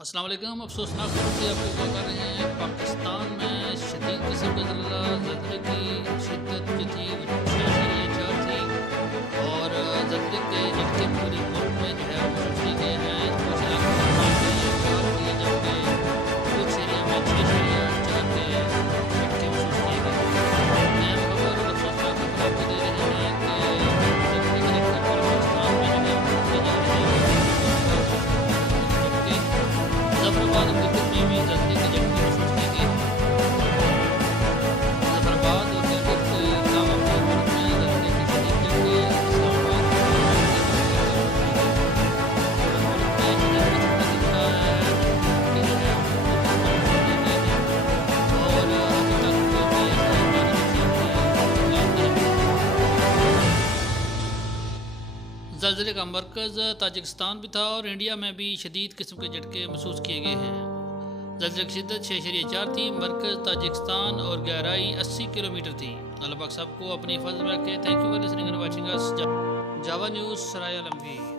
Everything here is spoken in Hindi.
अस्सलाम वालेकुम। अफसोसनाक खबर से आपको आगाह कर रहे हैं, पाकिस्तान में शदीद किस्म का ज़लज़ले की शिद्दत जो थी वो 6.4 थी और ज़लज़ले के झटके पूरे मुल्क में जो है वो महसूस किए गए हैं। कुछ इलाकों में 5.4 की जबकि कुछ एरिया में 6.4 के झटके महसूस किए गए। अहम खबर और अफसोसनाक खबर आपको दे रहे हैं कि ज़लज़ले के झटके पूरे पाकिस्तान में जो है वो महसूस किए जा रहे हैं। जफराबाद और गिलगित में भी ज़लज़ले के झटके महसूस किए गए हैं। जफराबाद और गिलगित के अलावा पूरे मुल्क में ज़लज़ले के शदीद झटके इस्लामाबाद और पूरे मुल्क में शदीद झटका दिख रहा है। झटके जो है वो महसूस किए गए हैं और अभी तक कोई भी ऐसा जानी नुकसान का इत्तला नहीं मिला। ज़लज़ले का मरकज़ ताजिकिस्तान भी था और इंडिया में भी शदीद किस्म के झटके महसूस किए गए हैं। ज़लज़ले की शिद्दत 6.4 थी। मरकज़ ताजिकिस्तान और गहराई 80 किलोमीटर थी। अल्लाह पाक सबको अपनी हिफाज़त में रखे। Thank you for listening and watching us. Java news Sarai Alamgir.